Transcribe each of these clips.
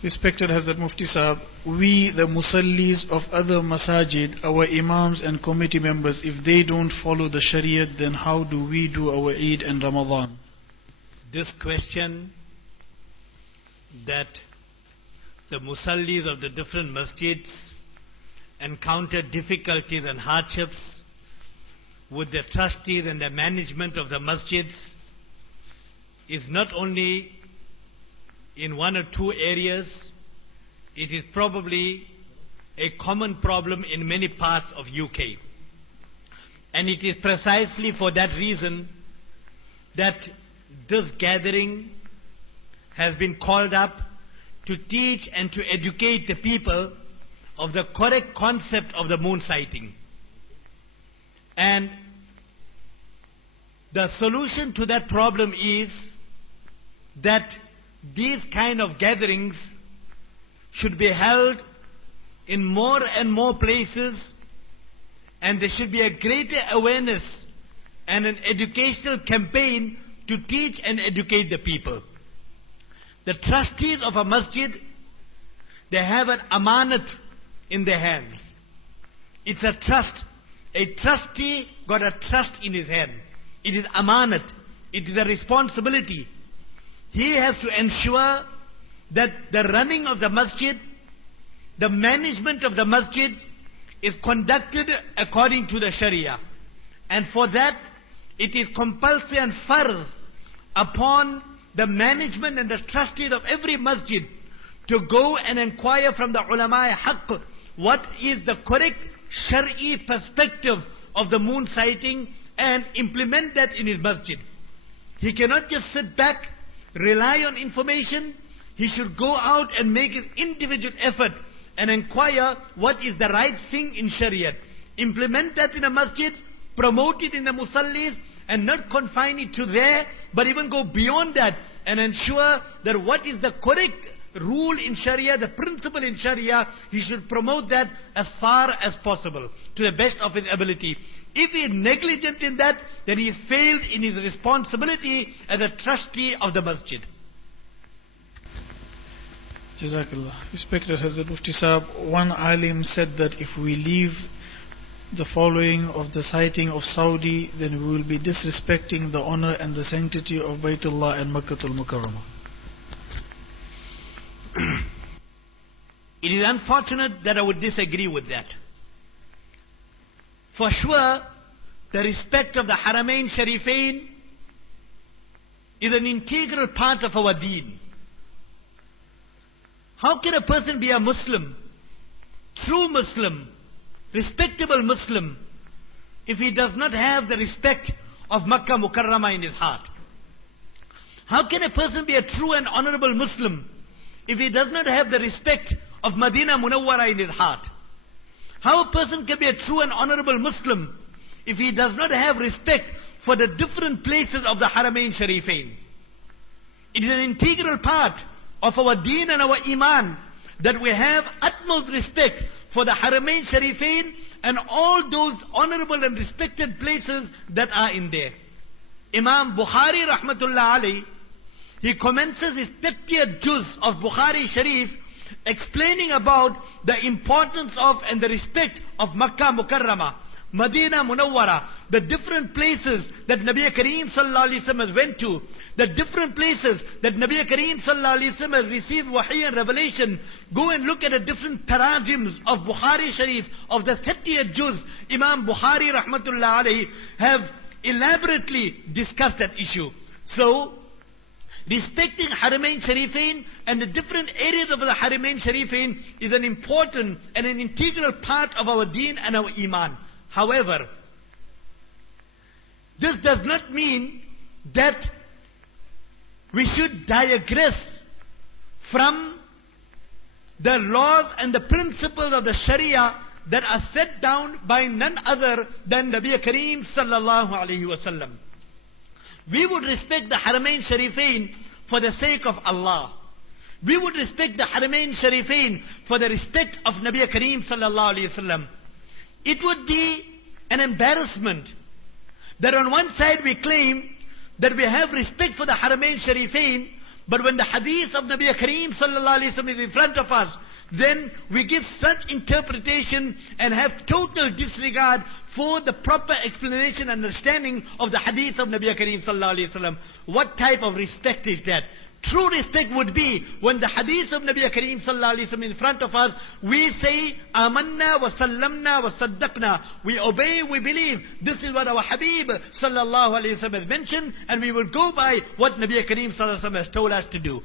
Respected Hazrat Mufti Sahab, we the Musallees of other masajid, our Imams and committee members, if they don't follow the Shariat, then how do we do our Eid and Ramadan? This question that the Musallees of the different masjids encounter difficulties and hardships with the trustees and the management of the masjids is not only in one or two areas, it is probably a common problem in many parts of UK. And it is precisely for that reason that this gathering has been called up to teach and to educate the people of the correct concept of the moonsighting. And the solution to that problem is that these kind of gatherings should be held in more and more places, and there should be a greater awareness and an educational campaign to teach and educate the people. The trustees of a masjid, they have an amanat in their hands. It's a trust. A trustee got a trust in his hand. It is amanat. It is a responsibility. He has to ensure that the running of the masjid, the management of the masjid is conducted according to the Sharia. And for that, it is compulsory and fard upon the management and the trustees of every masjid to go and inquire from the ulama haqq what is the correct Shari perspective of the moon sighting and implement that in his masjid. He cannot just sit back, rely on information. He should go out and make his individual effort and inquire what is the right thing in Shariat. Implement that in a masjid, promote it in the Musallees, and not confine it to there, but even go beyond that and ensure that what is the correct rule in Sharia, the principle in Sharia, he should promote that as far as possible, to the best of his ability. If he is negligent in that, then he has failed in his responsibility as a trustee of the masjid. Jazakallah. Respected Hazrat Mufti Sahab, one alim said that if we leave the following of the sighting of Saudi, then we will be disrespecting the honor and the sanctity of Baytullah and Makkatul Mukarramah. It is unfortunate that I would disagree with that. For sure, the respect of the Haramain Sharifain is an integral part of our deen. How can a person be a Muslim, true Muslim, respectable Muslim, if he does not have the respect of Makkah Mukarramah in his heart? How can a person be a true and honorable Muslim if he does not have the respect of Madinah Munawwara in his heart? How a person can be a true and honorable Muslim if he does not have respect for the different places of the Haramain Sharifain? It is an integral part of our deen and our iman that we have utmost respect for the Haramain Sharifain and all those honorable and respected places that are in there. Imam Bukhari rahmatullah alayhi, he commences his 30th juz of Bukhari Sharif explaining about the importance of and the respect of Makkah Mukarramah, Madinah Munawwara, the different places that Nabi Kareem sallallahu alaihi wasallam went to, the different places that Nabi Kareem sallallahu alaihi wasallam received wahi and revelation. Go and look at the different tarajims of Bukhari Sharif of the 30th juz. Imam Bukhari rahmatullah alayhi have elaborately discussed that issue. So, respecting Haramain Sharifain and the different areas of the Haramain Sharifain is an important and an integral part of our deen and our iman. However, this does not mean that we should digress from the laws and the principles of the Sharia that are set down by none other than Nabi Kareem sallallahu alaihi wasallam. We would respect the Haramain Sharifain for the sake of Allah. We would respect the Haramain Sharifain for the respect of Nabi Kareem sallallahu alaihi wasallam. It would be an embarrassment that on one side we claim that we have respect for the Haramain Sharifain, But when the hadith of Nabi Kareem sallallahu alaihi wasallam is in front of us, then we give such interpretation and have total disregard for the proper explanation and understanding of the hadith of Nabi Kareem sallallahu alaihi wasallam. What type of respect is that? True respect would be when the hadith of Nabi Kareem sallallahu alaihi wasallam in front of us, we say, Amanna wa sallamna wa saddaqna. We obey, we believe. This is what our Habib sallallahu alaihi wasallam has mentioned, and we will go by what Nabi Kareem sallallahu alaihi wasallam has told us to do.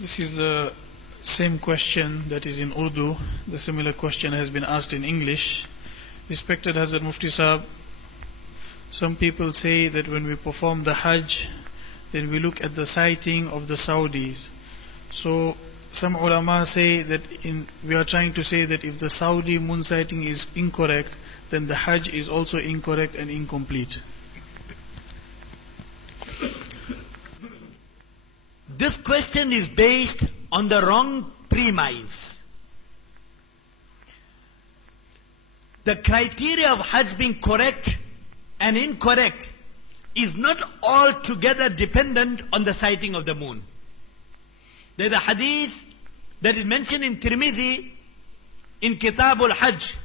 This is the same question that is in Urdu. The similar question has been asked in English. Respected Hazrat Mufti Sahib, some people say that when we perform the Hajj, then we look at the sighting of the Saudis. So some ulama say that we are trying to say that if the Saudi moonsighting is incorrect, then the Hajj is also incorrect and incomplete. This question is based on the wrong premise. The criteria of Hajj being correct and incorrect is not altogether dependent on the sighting of the moon. There is a hadith that is mentioned in Tirmidhi in Kitabul Hajj.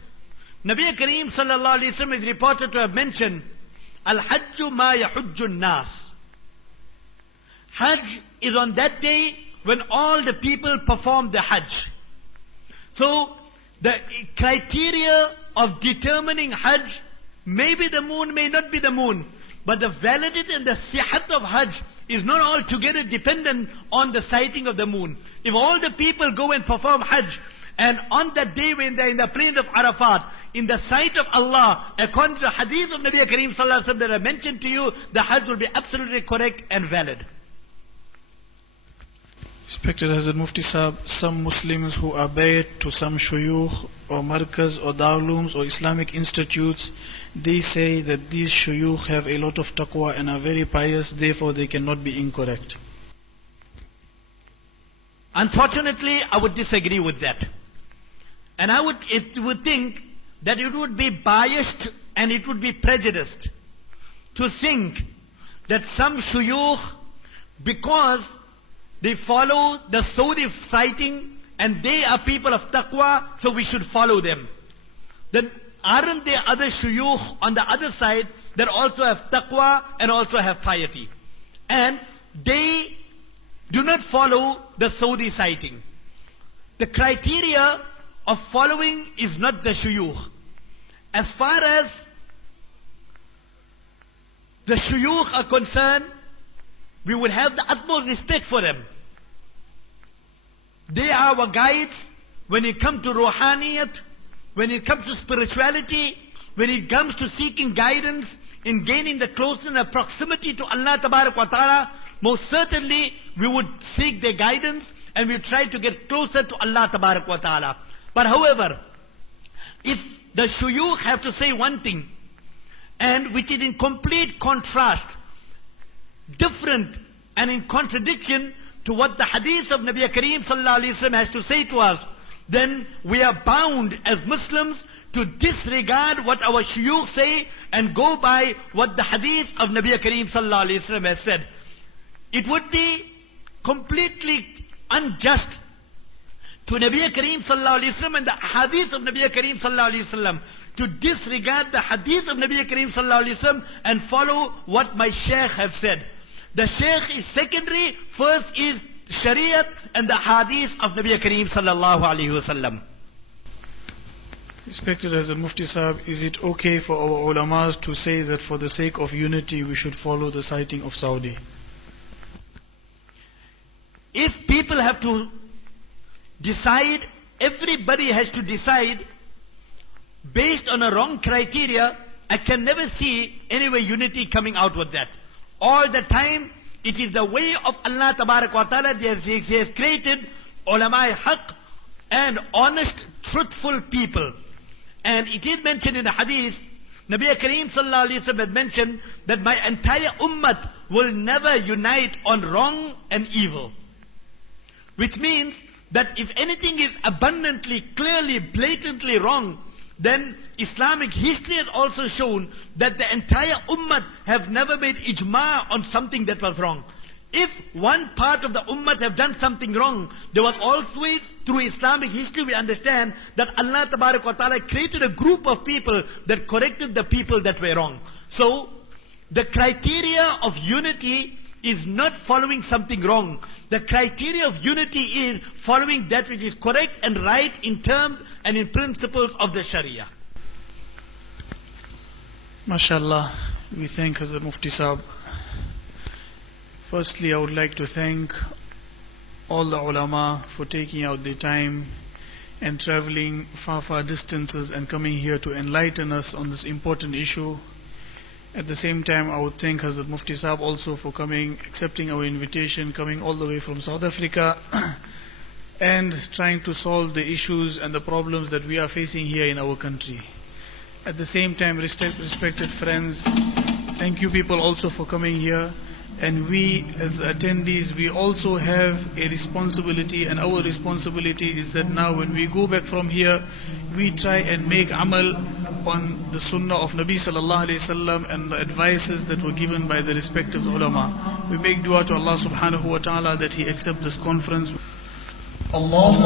Nabi Kareem sallallahu alaihi wasallam is reported to have mentioned, Al-Hajju ma yahujju nas. Hajj is on that day when all the people perform the Hajj. So the criteria of determining Hajj may be the moon, may not be the moon. But the validity and the sihat of Hajj is not altogether dependent on the sighting of the moon. If all the people go and perform Hajj, and on that day when they are in the plains of Arafat, in the sight of Allah, according to the hadith of Nabi Kareem sallallahu alaihi wasallam that I mentioned to you, the Hajj will be absolutely correct and valid. Respected Hazrat Mufti Sahib, some Muslims who are bayat to some shuyukh or Markaz or Darulooms or Islamic institutes, they say that these shuyukh have a lot of taqwa and are very pious, therefore they cannot be incorrect. Unfortunately, I would disagree with that. And I would think that it would be biased and it would be prejudiced to think that some shuyukh, because they follow the Saudi sighting and they are people of taqwa, so we should follow them. Then aren't there other shuyukh on the other side that also have taqwa and also have piety? And they do not follow the Saudi sighting. The criteria of following is not the shuyukh. As far as the shuyukh are concerned, we will have the utmost respect for them. They are our guides when it comes to ruhaniyat, when it comes to spirituality, when it comes to seeking guidance, in gaining the closeness and proximity to Allah Tabarak wa Ta'ala. Most certainly we would seek their guidance and we would try to get closer to Allah Tabarak wa Ta'ala. But however, if the shuyukh have to say one thing, and which is in complete contrast, different and in contradiction to what the hadith of Nabi Kareem sallallahu alaihi wasallam has to say to us, then we are bound as Muslims to disregard what our shuyukh say and go by what the hadith of Nabi Kareem sallallahu alaihi wasallam has said. It would be completely unjust to Nabi Kareem sallallahu alaihi wasallam and the hadith of Nabi Kareem sallallahu alaihi wasallam to disregard the hadith of Nabi Kareem sallallahu alaihi wasallam and follow what my Shaykh have said. The Shaykh is secondary, first is Shariat and the hadith of Nabi Kareem sallallahu alaihi wasallam. Respected Hazrat Mufti Sahib, is it okay for our ulamas to say that for the sake of unity we should follow the sighting of Saudi? If people have to decide, everybody has to decide based on a wrong criteria, I can never see any way unity coming out with that. All the time, it is the way of Allah Tabarak wa Ta'ala. He has created ulama haq and honest, truthful people. And it is mentioned in the hadith, Nabi Kareem sallallahu alaihi wasallam had mentioned that my entire ummah will never unite on wrong and evil. Which means that if anything is abundantly, clearly, blatantly wrong, then Islamic history has also shown that the entire ummah have never made ijma on something that was wrong. If one part of the ummah have done something wrong, there was always, through Islamic history we understand that Allah Tabarak wa Ta'ala created a group of people that corrected the people that were wrong. So, the criteria of unity is not following something wrong. The criteria of unity is following that which is correct and right in terms and in principles of the Sharia. MashaAllah, we thank Hazrat Mufti Saheb. Firstly, I would like to thank all the ulama for taking out their time and traveling far distances and coming here to enlighten us on this important issue. At the same time, I would thank Hazrat Mufti Saheb also for coming, accepting our invitation, coming all the way from South Africa and trying to solve the issues and the problems that we are facing here in our country. At the same time, respected friends, thank you people also for coming here. And we as attendees, we also have a responsibility, and our responsibility is that now when we go back from here, we try and make amal on the sunnah of Nabi sallallahu alayhi wasallam and the advices that were given by the respective ulama. We make dua to Allah subhanahu wa ta'ala that He accept this conference. Allah